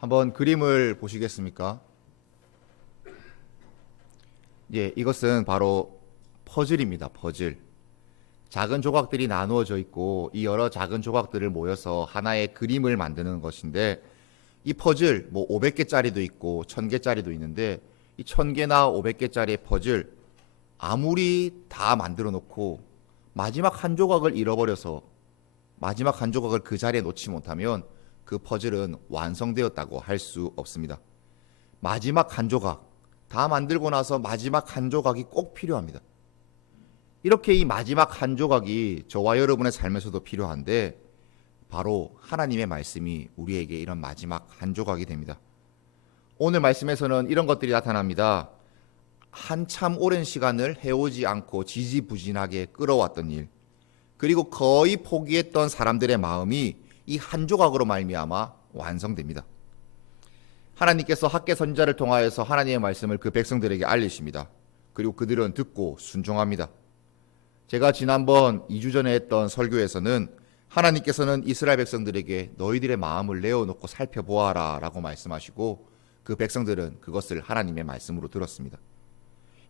한번 그림을 보시겠습니까? 예, 이것은 바로 퍼즐입니다. 퍼즐. 작은 조각들이 나누어져 있고 이 여러 작은 조각들을 모여서 하나의 그림을 만드는 것인데, 이 퍼즐 500개짜리도 있고 1000개짜리도 있는데, 이 1000개나 500개짜리의 퍼즐 아무리 다 만들어 놓고 마지막 한 조각을 잃어버려서 마지막 한 조각을 그 자리에 놓지 못하면 그 퍼즐은 완성되었다고 할 수 없습니다. 마지막 한 조각, 다 만들고 나서 마지막 한 조각이 꼭 필요합니다. 이렇게 이 마지막 한 조각이 저와 여러분의 삶에서도 필요한데, 바로 하나님의 말씀이 우리에게 이런 마지막 한 조각이 됩니다. 오늘 말씀에서는 이런 것들이 나타납니다. 한참 오랜 시간을 해오지 않고 지지부진하게 끌어왔던 일, 그리고 거의 포기했던 사람들의 마음이 이 한 조각으로 말미암아 완성됩니다. 하나님께서 학개 선지자를 통하여서 하나님의 말씀을 그 백성들에게 알리십니다. 그리고 그들은 듣고 순종합니다. 제가 지난번 2주 전에 했던 설교에서는 하나님께서는 이스라엘 백성들에게 너희들의 마음을 내어놓고 살펴보아라 라고 말씀하시고, 그 백성들은 그것을 하나님의 말씀으로 들었습니다.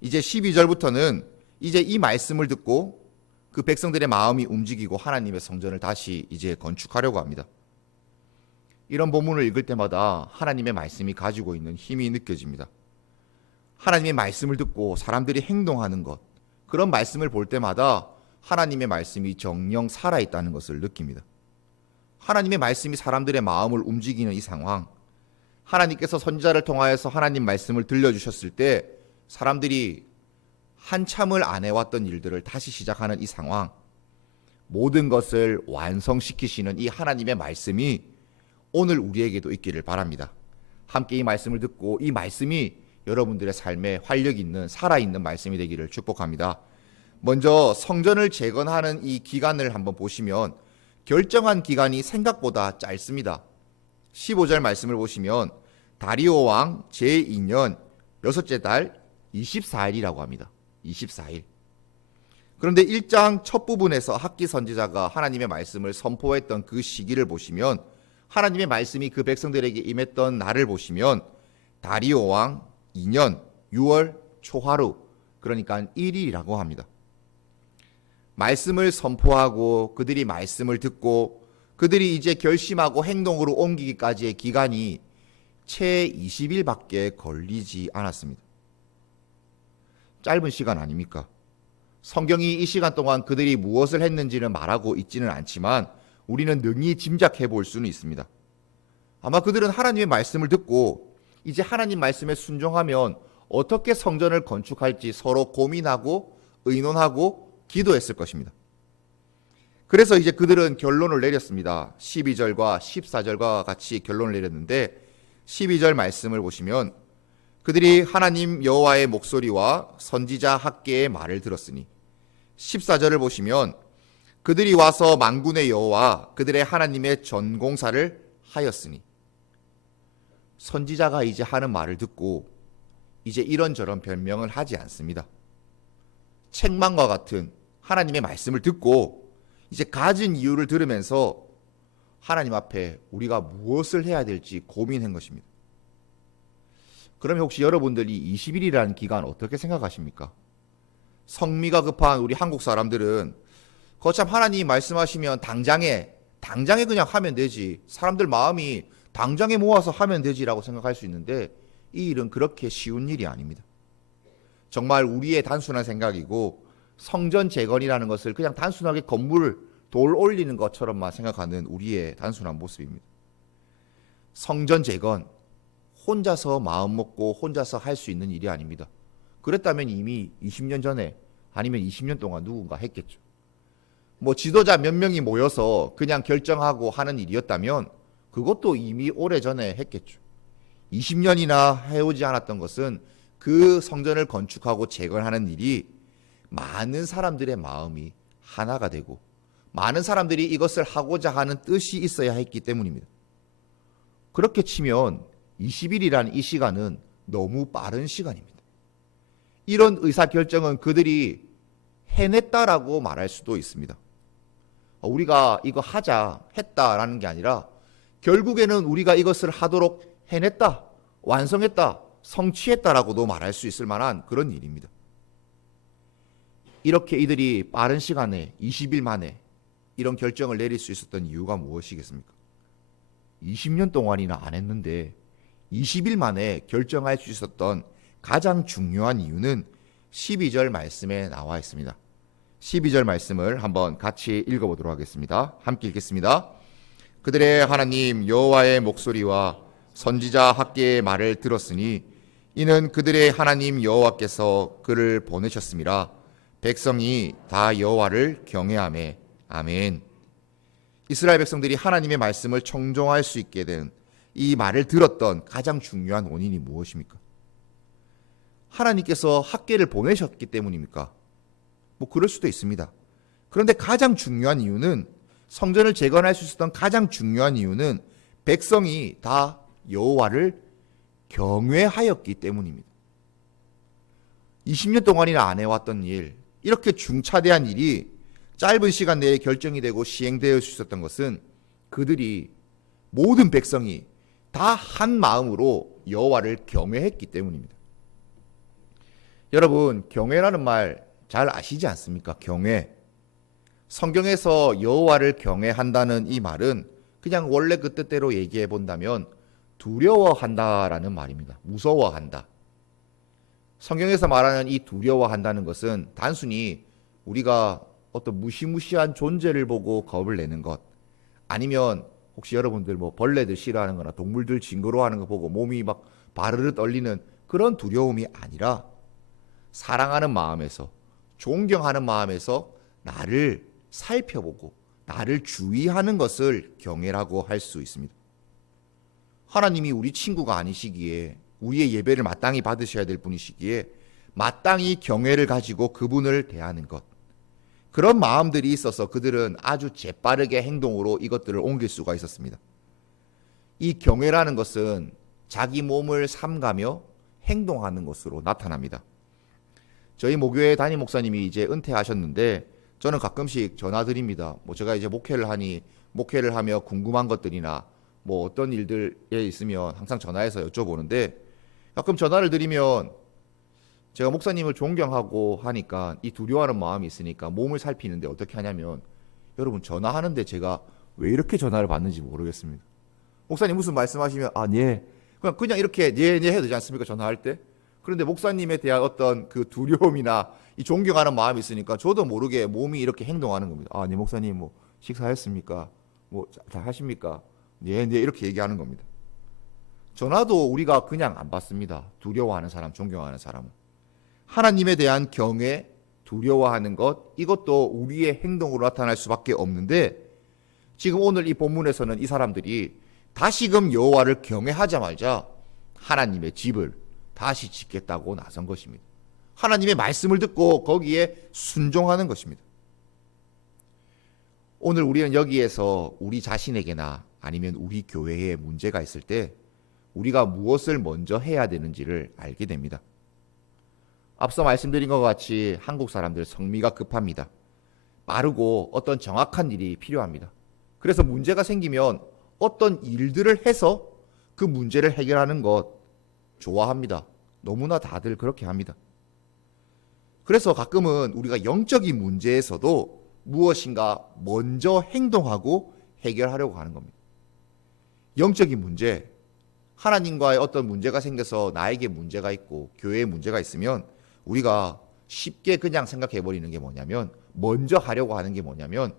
이제 12절부터는 이제 이 말씀을 듣고 그 백성들의 마음이 움직이고 하나님의 성전을 다시 이제 건축하려고 합니다. 이런 본문을 읽을 때마다 하나님의 말씀이 가지고 있는 힘이 느껴집니다. 하나님의 말씀을 듣고 사람들이 행동하는 것, 그런 말씀을 볼 때마다 하나님의 말씀이 정녕 살아있다는 것을 느낍니다. 하나님의 말씀이 사람들의 마음을 움직이는 이 상황, 하나님께서 선지자를 통하여서 하나님 말씀을 들려주셨을 때 사람들이 한참을 안 해왔던 일들을 다시 시작하는 이 상황, 모든 것을 완성시키시는 이 하나님의 말씀이 오늘 우리에게도 있기를 바랍니다. 함께 이 말씀을 듣고 이 말씀이 여러분들의 삶에 활력 있는 살아있는 말씀이 되기를 축복합니다. 먼저 성전을 재건하는 이 기간을 한번 보시면 결정한 기간이 생각보다 짧습니다. 15절 말씀을 보시면 다리오 왕 제2년 여섯째 달 24일이라고 합니다. 24일. 그런데 1장 첫 부분에서 학기 선지자가 하나님의 말씀을 선포했던 그 시기를 보시면, 하나님의 말씀이 그 백성들에게 임했던 날을 보시면 다리오 왕 2년 6월 초하루, 그러니까 1일이라고 합니다. 말씀을 선포하고 그들이 말씀을 듣고 그들이 이제 결심하고 행동으로 옮기기까지의 기간이 채 20일밖에 걸리지 않았습니다. 짧은 시간 아닙니까? 성경이 이 시간 동안 그들이 무엇을 했는지는 말하고 있지는 않지만 우리는 능히 짐작해 볼 수는 있습니다. 아마 그들은 하나님의 말씀을 듣고 이제 하나님 말씀에 순종하면 어떻게 성전을 건축할지 서로 고민하고 의논하고 기도했을 것입니다. 그래서 이제 그들은 결론을 내렸습니다. 12절과 14절과 같이 결론을 내렸는데, 12절 말씀을 보시면 그들이 하나님 여호와의 목소리와 선지자 학개의 말을 들었으니, 14절을 보시면 그들이 와서 만군의 여호와 그들의 하나님의 전공사를 하였으니, 선지자가 이제 하는 말을 듣고 이제 이런저런 변명을 하지 않습니다. 책망과 같은 하나님의 말씀을 듣고 이제 가진 이유를 들으면서 하나님 앞에 우리가 무엇을 해야 될지 고민한 것입니다. 그러면 혹시 여러분들이 20일이라는 기간 어떻게 생각하십니까? 성미가 급한 우리 한국 사람들은 거참 하나님이 말씀하시면 당장에 그냥 하면 되지, 사람들 마음이 당장에 모아서 하면 되지라고 생각할 수 있는데, 이 일은 그렇게 쉬운 일이 아닙니다. 정말 우리의 단순한 생각이고, 성전 재건이라는 것을 그냥 단순하게 건물 돌 올리는 것처럼만 생각하는 우리의 단순한 모습입니다. 성전 재건 혼자서 마음 먹고 혼자서 할 수 있는 일이 아닙니다. 그랬다면 이미 20년 전에 아니면 20년 동안 누군가 했겠죠. 지도자 몇 명이 모여서 그냥 결정하고 하는 일이었다면 그것도 이미 오래전에 했겠죠. 20년이나 해오지 않았던 것은 그 성전을 건축하고 재건하는 일이 많은 사람들의 마음이 하나가 되고 많은 사람들이 이것을 하고자 하는 뜻이 있어야 했기 때문입니다. 그렇게 치면 20일이라는 이 시간은 너무 빠른 시간입니다. 이런 의사결정은 그들이 해냈다라고 말할 수도 있습니다. 우리가 이거 하자 했다라는 게 아니라 결국에는 우리가 이것을 하도록 해냈다, 완성했다, 성취했다라고도 말할 수 있을 만한 그런 일입니다. 이렇게 이들이 빠른 시간에 20일 만에 이런 결정을 내릴 수 있었던 이유가 무엇이겠습니까? 20년 동안이나 안 했는데 20일 만에 결정할 수 있었던 가장 중요한 이유는 12절 말씀에 나와 있습니다. 12절 말씀을 한번 같이 읽어보도록 하겠습니다. 함께 읽겠습니다. 그들의 하나님 여호와의 목소리와 선지자 학개의 말을 들었으니 이는 그들의 하나님 여호와께서 그를 보내셨음이라. 백성이 다 여호와를 경외하매. 아멘. 이스라엘 백성들이 하나님의 말씀을 청종할 수 있게 된 이 말을 들었던 가장 중요한 원인이 무엇입니까? 하나님께서 학개를 보내셨기 때문입니까? 뭐 그럴 수도 있습니다. 그런데 가장 중요한 이유는, 성전을 재건할 수 있었던 가장 중요한 이유는 백성이 다 여호와를 경외하였기 때문입니다. 20년 동안이나 안 해왔던 일, 이렇게 중차대한 일이 짧은 시간 내에 결정이 되고 시행될 수 있었던 것은 그들이, 모든 백성이 다 한 마음으로 여호와를 경외했기 때문입니다. 여러분, 경외라는 말 잘 아시지 않습니까? 경외. 성경에서 여호와를 경외한다는 이 말은 그냥 원래 그 뜻대로 얘기해 본다면 두려워한다라는 말입니다. 무서워한다. 성경에서 말하는 이 두려워한다는 것은 단순히 우리가 어떤 무시무시한 존재를 보고 겁을 내는 것, 아니면 혹시 여러분들 뭐 벌레들 싫어하는 거나 동물들 징그러워하는 거 보고 몸이 막 바르르 떨리는 그런 두려움이 아니라 사랑하는 마음에서, 존경하는 마음에서 나를 살펴보고 나를 주의하는 것을 경외라고 할 수 있습니다. 하나님이 우리 친구가 아니시기에, 우리의 예배를 마땅히 받으셔야 될 분이시기에 마땅히 경외를 가지고 그분을 대하는 것, 그런 마음들이 있어서 그들은 아주 재빠르게 행동으로 이것들을 옮길 수가 있었습니다. 이 경외라는 것은 자기 몸을 삼가며 행동하는 것으로 나타납니다. 저희 모교회 담임 목사님이 이제 은퇴하셨는데 저는 가끔씩 전화드립니다. 뭐 제가 이제 목회를 하며 궁금한 것들이나 뭐 어떤 일들에 있으면 항상 전화해서 여쭤보는데, 가끔 전화를 드리면 제가 목사님을 존경하고 하니까 이 두려워하는 마음이 있으니까 몸을 살피는데 어떻게 하냐면, 여러분 전화하는데 제가 왜 이렇게 전화를 받는지 모르겠습니다. 목사님 무슨 말씀하시면 네, 그냥 이렇게 네 해도 되지 않습니까? 전화할 때. 그런데 목사님에 대한 어떤 그 두려움이나 이 존경하는 마음이 있으니까 저도 모르게 몸이 이렇게 행동하는 겁니다. 네 목사님 뭐 식사했습니까? 뭐 잘 하십니까? 네 이렇게 얘기하는 겁니다. 전화도 우리가 그냥 안 받습니다. 두려워하는 사람, 존경하는 사람은. 하나님에 대한 경외, 두려워하는 것, 이것도 우리의 행동으로 나타날 수밖에 없는데, 지금 오늘 이 본문에서는 이 사람들이 다시금 여호와를 경외하자마자 하나님의 집을 다시 짓겠다고 나선 것입니다. 하나님의 말씀을 듣고 거기에 순종하는 것입니다. 오늘 우리는 여기에서 우리 자신에게나 아니면 우리 교회에 문제가 있을 때 우리가 무엇을 먼저 해야 되는지를 알게 됩니다. 앞서 말씀드린 것 같이 한국 사람들 성미가 급합니다. 빠르고 어떤 정확한 일이 필요합니다. 그래서 문제가 생기면 어떤 일들을 해서 그 문제를 해결하는 것 좋아합니다. 너무나 다들 그렇게 합니다. 그래서 가끔은 우리가 영적인 문제에서도 무엇인가 먼저 행동하고 해결하려고 하는 겁니다. 영적인 문제, 하나님과의 어떤 문제가 생겨서 나에게 문제가 있고 교회에 문제가 있으면 우리가 쉽게 그냥 생각해버리는 게 뭐냐면, 먼저 하려고 하는 게 뭐냐면,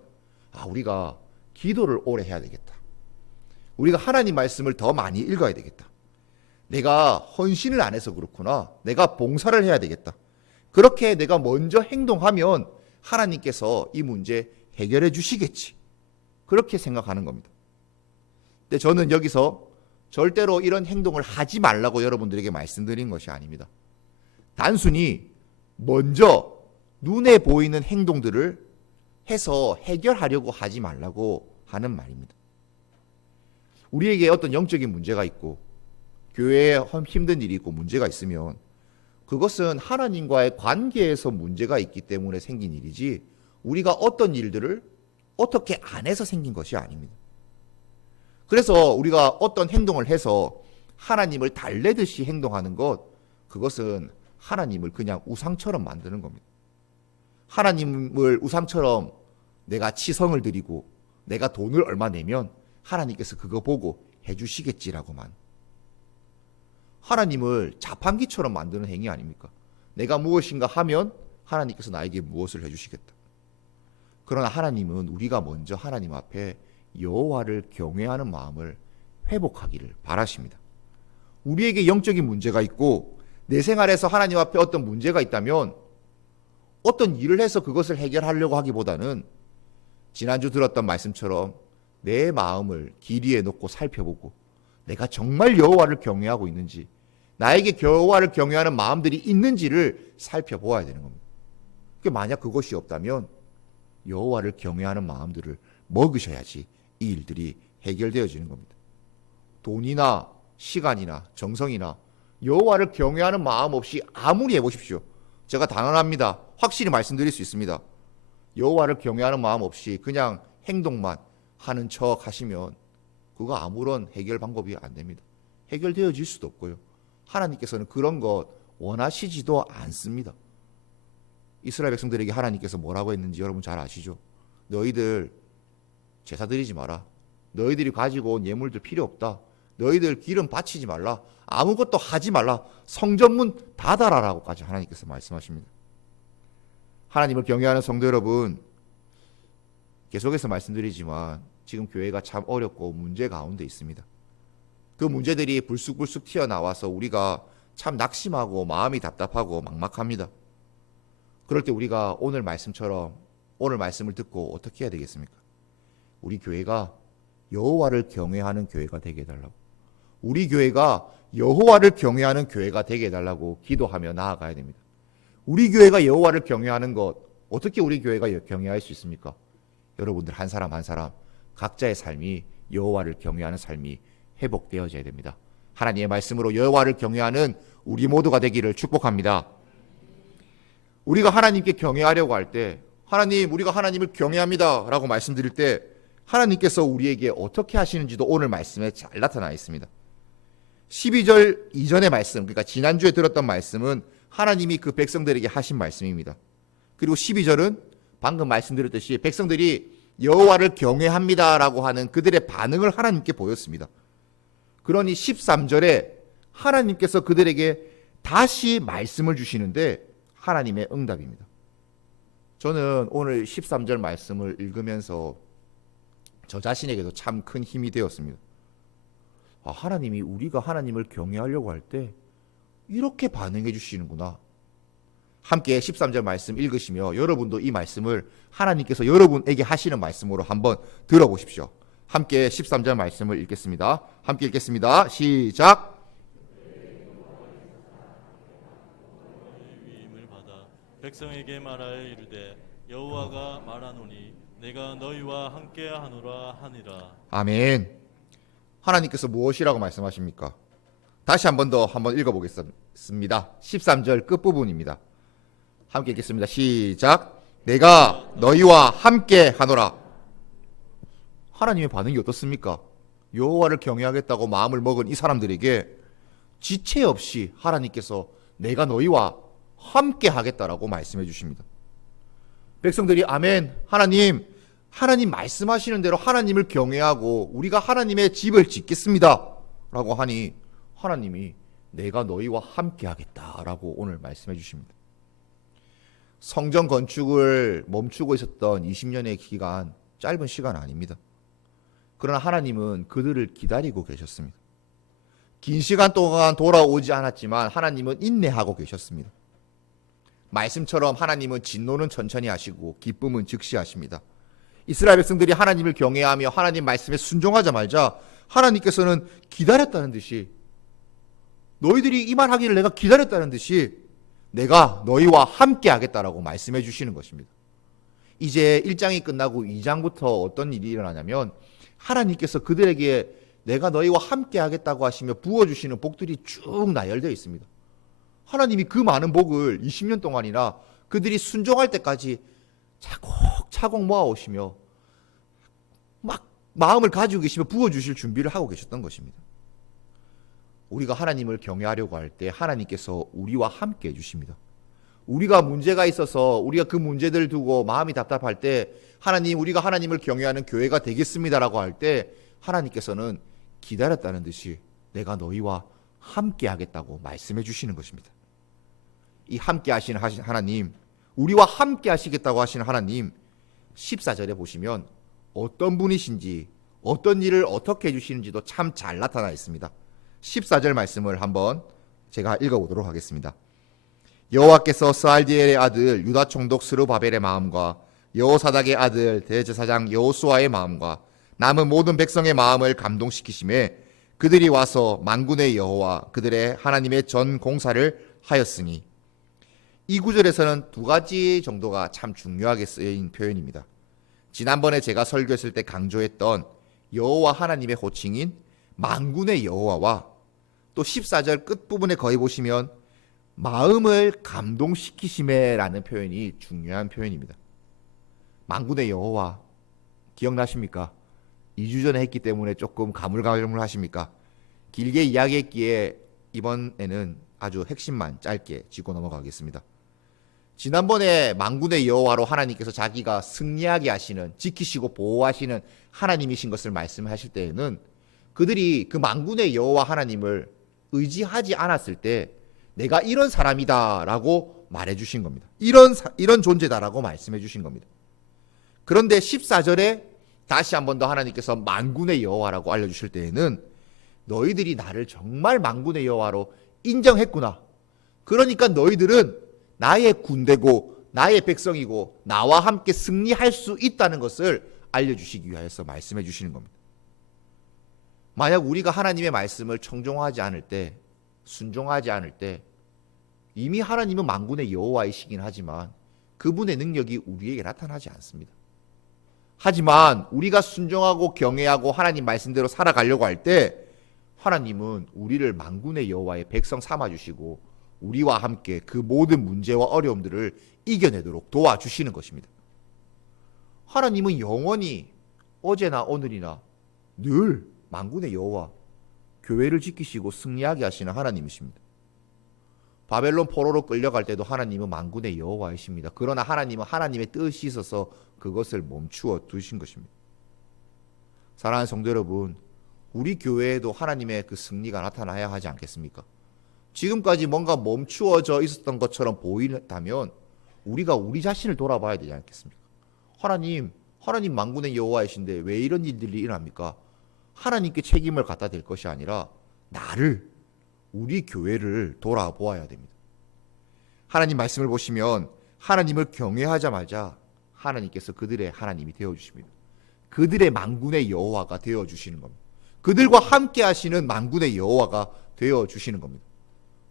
우리가 기도를 오래 해야 되겠다. 우리가 하나님 말씀을 더 많이 읽어야 되겠다. 내가 헌신을 안 해서 그렇구나. 내가 봉사를 해야 되겠다. 그렇게 내가 먼저 행동하면 하나님께서 이 문제 해결해 주시겠지. 그렇게 생각하는 겁니다. 근데 저는 여기서 절대로 이런 행동을 하지 말라고 여러분들에게 말씀드린 것이 아닙니다. 단순히 먼저 눈에 보이는 행동들을 해서 해결하려고 하지 말라고 하는 말입니다. 우리에게 어떤 영적인 문제가 있고 교회에 힘든 일이 있고 문제가 있으면 그것은 하나님과의 관계에서 문제가 있기 때문에 생긴 일이지, 우리가 어떤 일들을 어떻게 안 해서 생긴 것이 아닙니다. 그래서 우리가 어떤 행동을 해서 하나님을 달래듯이 행동하는 것, 그것은 하나님을 그냥 우상처럼 만드는 겁니다. 하나님을 우상처럼 내가 치성을 드리고 내가 돈을 얼마 내면 하나님께서 그거 보고 해주시겠지라고만. 하나님을 자판기처럼 만드는 행위 아닙니까? 내가 무엇인가 하면 하나님께서 나에게 무엇을 해주시겠다. 그러나 하나님은 우리가 먼저 하나님 앞에 여호와를 경외하는 마음을 회복하기를 바라십니다. 우리에게 영적인 문제가 있고 내 생활에서 하나님 앞에 어떤 문제가 있다면 어떤 일을 해서 그것을 해결하려고 하기보다는 지난주 들었던 말씀처럼 내 마음을 길이에 놓고 살펴보고 내가 정말 여호와를 경외하고 있는지, 나에게 여호와를 경외하는 마음들이 있는지를 살펴보아야 되는 겁니다. 만약 그것이 없다면 여호와를 경외하는 마음들을 먹으셔야지 이 일들이 해결되어지는 겁니다. 돈이나 시간이나 정성이나 여호와를 경외하는 마음 없이 아무리 해보십시오. 제가 단언합니다. 확실히 말씀드릴 수 있습니다. 여호와를 경외하는 마음 없이 그냥 행동만 하는 척 하시면 그거 아무런 해결 방법이 안 됩니다. 해결되어질 수도 없고요. 하나님께서는 그런 것 원하시지도 않습니다. 이스라엘 백성들에게 하나님께서 뭐라고 했는지 여러분 잘 아시죠? 너희들 제사 드리지 마라. 너희들이 가지고 온 예물들 필요 없다. 너희들 기름 바치지 말라. 아무것도 하지 말라. 성전문 닫아라라고까지 하나님께서 말씀하십니다. 하나님을 경외하는 성도 여러분, 계속해서 말씀드리지만 지금 교회가 참 어렵고 문제 가운데 있습니다. 그 문제들이 불쑥불쑥 튀어나와서 우리가 참 낙심하고 마음이 답답하고 막막합니다. 그럴 때 우리가 오늘 말씀처럼 오늘 말씀을 듣고 어떻게 해야 되겠습니까? 우리 교회가 여호와를 경외하는 교회가 되게 해달라고, 우리 교회가 여호와를 경외하는 교회가 되게 해달라고 기도하며 나아가야 됩니다. 우리 교회가 여호와를 경외하는 것, 어떻게 우리 교회가 경외할 수 있습니까? 여러분들 한 사람 한 사람 각자의 삶이 여호와를 경외하는 삶이 회복되어져야 됩니다. 하나님의 말씀으로 여호와를 경외하는 우리 모두가 되기를 축복합니다. 우리가 하나님께 경외하려고 할 때, 하나님, 우리가 하나님을 경외합니다 라고 말씀드릴 때 하나님께서 우리에게 어떻게 하시는지도 오늘 말씀에 잘 나타나 있습니다. 12절 이전의 말씀, 그러니까 지난주에 들었던 말씀은 하나님이 그 백성들에게 하신 말씀입니다. 그리고 12절은 방금 말씀드렸듯이 백성들이 여호와를 경외합니다라고 하는 그들의 반응을 하나님께 보였습니다. 그러니 13절에 하나님께서 그들에게 다시 말씀을 주시는데 하나님의 응답입니다. 저는 오늘 13절 말씀을 읽으면서 저 자신에게도 참 큰 힘이 되었습니다. 하나님이 우리가 하나님을 경외하려고 할 때 이렇게 반응해 주시는구나. 함께 13절 말씀 읽으시며 여러분도 이 말씀을 하나님께서 여러분에게 하시는 말씀으로 한번 들어보십시오. 함께 13절 말씀을 읽겠습니다. 함께 읽겠습니다. 시작. 위임을 받아 백성에게 말하여 이르되 여호와가 말하노니 내가 너희와 함께하노라 하니라. 아멘. 하나님께서 무엇이라고 말씀하십니까? 다시 한 번 더 한번 읽어보겠습니다. 13절 끝부분입니다. 함께 읽겠습니다. 시작. 내가 너희와 함께 하노라. 하나님의 반응이 어떻습니까? 여호와를 경외하겠다고 마음을 먹은 이 사람들에게 지체 없이 하나님께서 내가 너희와 함께 하겠다라고 말씀해 주십니다. 백성들이 아멘, 하나님 말씀하시는 대로 하나님을 경외하고 우리가 하나님의 집을 짓겠습니다 라고 하니 하나님이 내가 너희와 함께 하겠다라고 오늘 말씀해 주십니다. 성전 건축을 멈추고 있었던 20년의 기간, 짧은 시간 아닙니다. 그러나 하나님은 그들을 기다리고 계셨습니다. 긴 시간 동안 돌아오지 않았지만 하나님은 인내하고 계셨습니다. 말씀처럼 하나님은 진노는 천천히 하시고 기쁨은 즉시 하십니다. 이스라엘 백성들이 하나님을 경외하며 하나님 말씀에 순종하자마자 하나님께서는 기다렸다는 듯이, 너희들이 이 말하기를 내가 기다렸다는 듯이 내가 너희와 함께 하겠다라고 말씀해 주시는 것입니다. 이제 1장이 끝나고 2장부터 어떤 일이 일어나냐면 하나님께서 그들에게 내가 너희와 함께 하겠다고 하시며 부어주시는 복들이 쭉 나열되어 있습니다. 하나님이 그 많은 복을 20년 동안이나 그들이 순종할 때까지 차곡차곡 모아오시며 막 마음을 가지고 계시며 부어주실 준비를 하고 계셨던 것입니다. 우리가 하나님을 경외하려고 할 때 하나님께서 우리와 함께 해주십니다. 우리가 문제가 있어서 우리가 그 문제들 두고 마음이 답답할 때 하나님, 우리가 하나님을 경외하는 교회가 되겠습니다라고 할 때 하나님께서는 기다렸다는 듯이 내가 너희와 함께 하겠다고 말씀해 주시는 것입니다. 이 함께 하시는 하나님, 우리와 함께 하시겠다고 하시는 하나님, 14절에 보시면 어떤 분이신지, 어떤 일을 어떻게 해주시는지도 참 잘 나타나 있습니다. 14절 말씀을 한번 제가 읽어보도록 하겠습니다. 여호와께서 스알디엘의 아들 유다 총독 스루바벨의 마음과 여호사닥의 아들 대제사장 여호수아의 마음과 남은 모든 백성의 마음을 감동시키심에 그들이 와서 만군의 여호와 그들의 하나님의 전 공사를 하였으니, 이 구절에서는 두 가지 정도가 참 중요하게 쓰인 표현입니다. 지난번에 제가 설교했을 때 강조했던 여호와 하나님의 호칭인 만군의 여호와와 또 14절 끝부분에 거의 보시면 마음을 감동시키심에라는 표현이 중요한 표현입니다. 만군의 여호와 기억나십니까? 2주 전에 했기 때문에 조금 가물가물하십니까? 길게 이야기했기에 이번에는 아주 핵심만 짧게 짚고 넘어가겠습니다. 지난번에 만군의 여호와로 하나님께서 자기가 승리하게 하시는, 지키시고 보호하시는 하나님이신 것을 말씀하실 때에는 그들이 그 만군의 여호와 하나님을 의지하지 않았을 때 내가 이런 사람이다라고 말해주신 겁니다. 이런 존재다라고 말씀해주신 겁니다. 그런데 14절에 다시 한 번 더 하나님께서 만군의 여호와라고 알려주실 때에는 너희들이 나를 정말 만군의 여호와로 인정했구나. 그러니까 너희들은 나의 군대고 나의 백성이고 나와 함께 승리할 수 있다는 것을 알려주시기 위하여서 말씀해 주시는 겁니다. 만약 우리가 하나님의 말씀을 청종하지 않을 때, 순종하지 않을 때, 이미 하나님은 만군의 여호와이시긴 하지만 그분의 능력이 우리에게 나타나지 않습니다. 하지만 우리가 순종하고 경외하고 하나님 말씀대로 살아가려고 할 때 하나님은 우리를 만군의 여호와의 백성 삼아주시고 우리와 함께 그 모든 문제와 어려움들을 이겨내도록 도와주시는 것입니다. 하나님은 영원히 어제나 오늘이나 늘 만군의 여호와, 교회를 지키시고 승리하게 하시는 하나님이십니다. 바벨론 포로로 끌려갈 때도 하나님은 만군의 여호와이십니다. 그러나 하나님은 하나님의 뜻이 있어서 그것을 멈추어 두신 것입니다. 사랑하는 성도 여러분, 우리 교회에도 하나님의 그 승리가 나타나야 하지 않겠습니까? 지금까지 뭔가 멈추어져 있었던 것처럼 보인다면 우리가 우리 자신을 돌아봐야 되지 않겠습니까? 하나님 만군의 여호와이신데 왜 이런 일들이 일어납니까? 하나님께 책임을 갖다 댈 것이 아니라 나를, 우리 교회를 돌아보아야 됩니다. 하나님 말씀을 보시면 하나님을 경외하자마자 하나님께서 그들의 하나님이 되어주십니다. 그들의 만군의 여호와가 되어주시는 겁니다. 그들과 함께 하시는 만군의 여호와가 되어주시는 겁니다.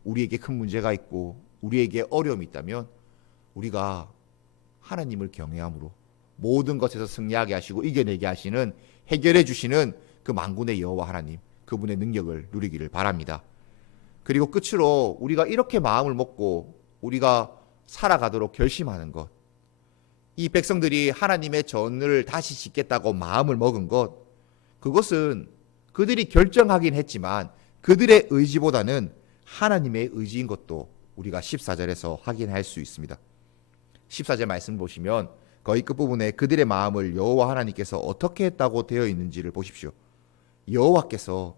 우리에게 큰 문제가 있고 우리에게 어려움이 있다면 우리가 하나님을 경외함으로 모든 것에서 승리하게 하시고 이겨내게 하시는, 해결해 주시는 그 만군의 여호와 하나님, 그분의 능력을 누리기를 바랍니다. 그리고 끝으로 우리가 이렇게 마음을 먹고 우리가 살아가도록 결심하는 것, 이 백성들이 하나님의 전을 다시 짓겠다고 마음을 먹은 것, 그것은 그들이 결정하긴 했지만 그들의 의지보다는 하나님의 의지인 것도 우리가 14절에서 확인할 수 있습니다. 14절 말씀 보시면 거의 끝부분에 그들의 마음을 여호와 하나님께서 어떻게 했다고 되어 있는지를 보십시오. 여호와께서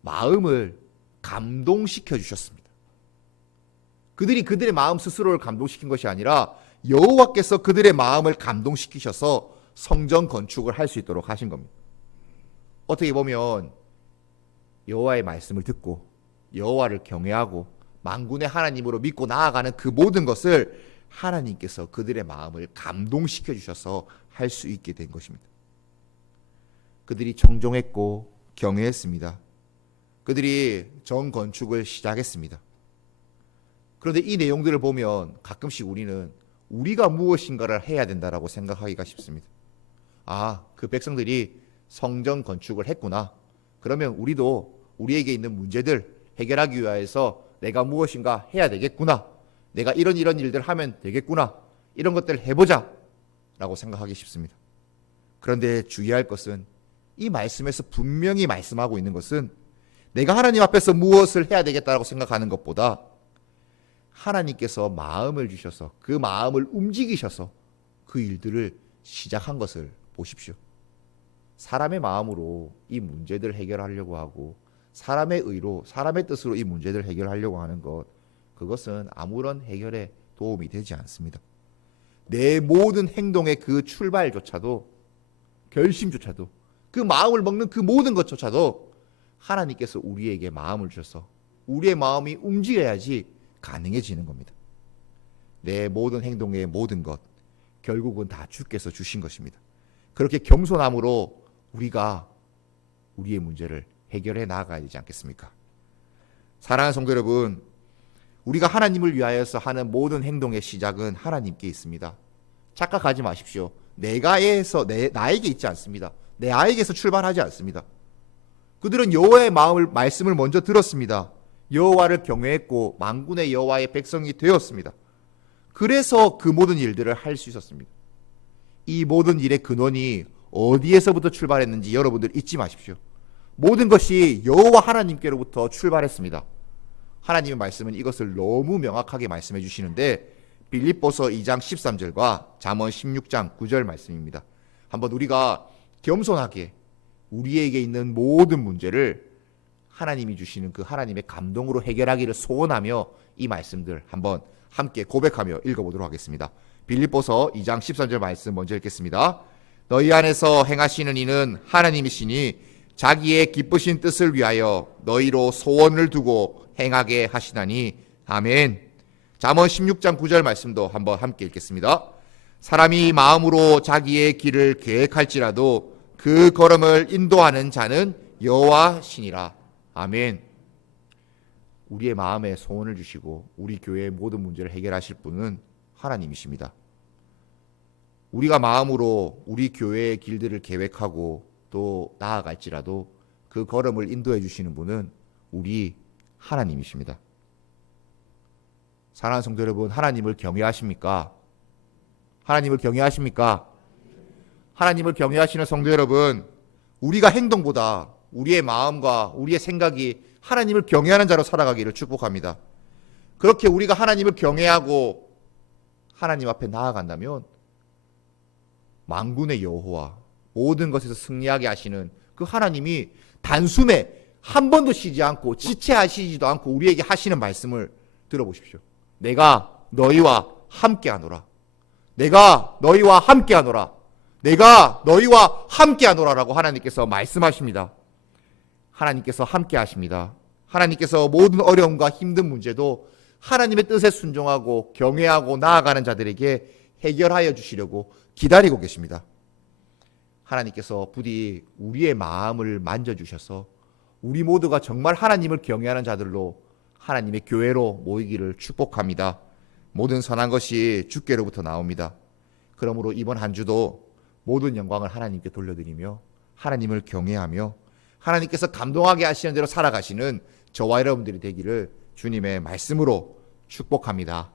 마음을 감동시켜 주셨습니다. 그들이 그들의 마음 스스로를 감동시킨 것이 아니라 여호와께서 그들의 마음을 감동시키셔서 성전 건축을 할 수 있도록 하신 겁니다. 어떻게 보면 여호와의 말씀을 듣고 여호와를 경외하고 만군의 하나님으로 믿고 나아가는 그 모든 것을 하나님께서 그들의 마음을 감동시켜 주셔서 할 수 있게 된 것입니다. 그들이 청종했고 경외했습니다. 그들이 정건축을 시작했습니다. 그런데 이 내용들을 보면 가끔씩 우리는 우리가 무엇인가를 해야 된다라고 생각하기가 쉽습니다. 아, 그 백성들이 성전 건축을 했구나. 그러면 우리도 우리에게 있는 문제들 해결하기 위해서 내가 무엇인가 해야 되겠구나. 내가 이런 일들을 하면 되겠구나. 이런 것들을 해보자 라고 생각하기 쉽습니다. 그런데 주의할 것은 이 말씀에서 분명히 말씀하고 있는 것은 내가 하나님 앞에서 무엇을 해야 되겠다라고 생각하는 것보다 하나님께서 마음을 주셔서 그 마음을 움직이셔서 그 일들을 시작한 것을 보십시오. 사람의 마음으로 이 문제들을 해결하려고 하고 사람의 의로 사람의 뜻으로 이 문제들을 해결하려고 하는 것, 그것은 아무런 해결에 도움이 되지 않습니다. 내 모든 행동의 그 출발조차도, 결심조차도, 그 마음을 먹는 그 모든 것조차도 하나님께서 우리에게 마음을 주셔서 우리의 마음이 움직여야지 가능해지는 겁니다. 내 모든 행동의 모든 것, 결국은 다 주께서 주신 것입니다. 그렇게 겸손함으로 우리가 우리의 문제를 해결해 나아가야 되지 않겠습니까? 사랑하는 성도 여러분, 우리가 하나님을 위하여서 하는 모든 행동의 시작은 하나님께 있습니다. 착각하지 마십시오. 내가 해서 나에게 있지 않습니다. 내 아에게서 출발하지 않습니다. 그들은 여호와의 말씀을 먼저 들었습니다. 여호와를 경외했고 만군의 여호와의 백성이 되었습니다. 그래서 그 모든 일들을 할 수 있었습니다. 이 모든 일의 근원이 어디에서부터 출발했는지 여러분들 잊지 마십시오. 모든 것이 여호와 하나님께로부터 출발했습니다. 하나님의 말씀은 이것을 너무 명확하게 말씀해 주시는데 빌립보서 2장 13절과 잠언 16장 9절 말씀입니다. 한번 우리가 겸손하게 우리에게 있는 모든 문제를 하나님이 주시는 그 하나님의 감동으로 해결하기를 소원하며 이 말씀들 한번 함께 고백하며 읽어보도록 하겠습니다. 빌립보서 2장 13절 말씀 먼저 읽겠습니다. 너희 안에서 행하시는 이는 하나님이시니 자기의 기쁘신 뜻을 위하여 너희로 소원을 두고 행하게 하시나니 아멘. 잠언 16장 9절 말씀도 한번 함께 읽겠습니다. 사람이 마음으로 자기의 길을 계획할지라도 그 걸음을 인도하는 자는 여호와시니라. 아멘. 우리의 마음에 소원을 주시고 우리 교회의 모든 문제를 해결하실 분은 하나님이십니다. 우리가 마음으로 우리 교회의 길들을 계획하고 또 나아갈지라도 그 걸음을 인도해 주시는 분은 우리 하나님이십니다. 사랑하는 성도 여러분, 하나님을 경외하십니까? 하나님을 경외하십니까? 하나님을 경외하시는 성도 여러분, 우리가 행동보다 우리의 마음과 우리의 생각이 하나님을 경외하는 자로 살아가기를 축복합니다. 그렇게 우리가 하나님을 경외하고 하나님 앞에 나아간다면 만군의 여호와, 모든 것에서 승리하게 하시는 그 하나님이 단숨에 한 번도 쉬지 않고 지체하시지도 않고 우리에게 하시는 말씀을 들어보십시오. 내가 너희와 함께하노라. 내가 너희와 함께하노라. 내가 너희와 함께하노라라고 하나님께서 말씀하십니다. 하나님께서 함께하십니다. 하나님께서 모든 어려움과 힘든 문제도 하나님의 뜻에 순종하고 경외하고 나아가는 자들에게 해결하여 주시려고 기다리고 계십니다. 하나님께서 부디 우리의 마음을 만져주셔서 우리 모두가 정말 하나님을 경외하는 자들로 하나님의 교회로 모이기를 축복합니다. 모든 선한 것이 주께로부터 나옵니다. 그러므로 이번 한 주도 모든 영광을 하나님께 돌려드리며 하나님을 경외하며 하나님께서 감동하게 하시는 대로 살아가시는 저와 여러분들이 되기를 주님의 말씀으로 축복합니다.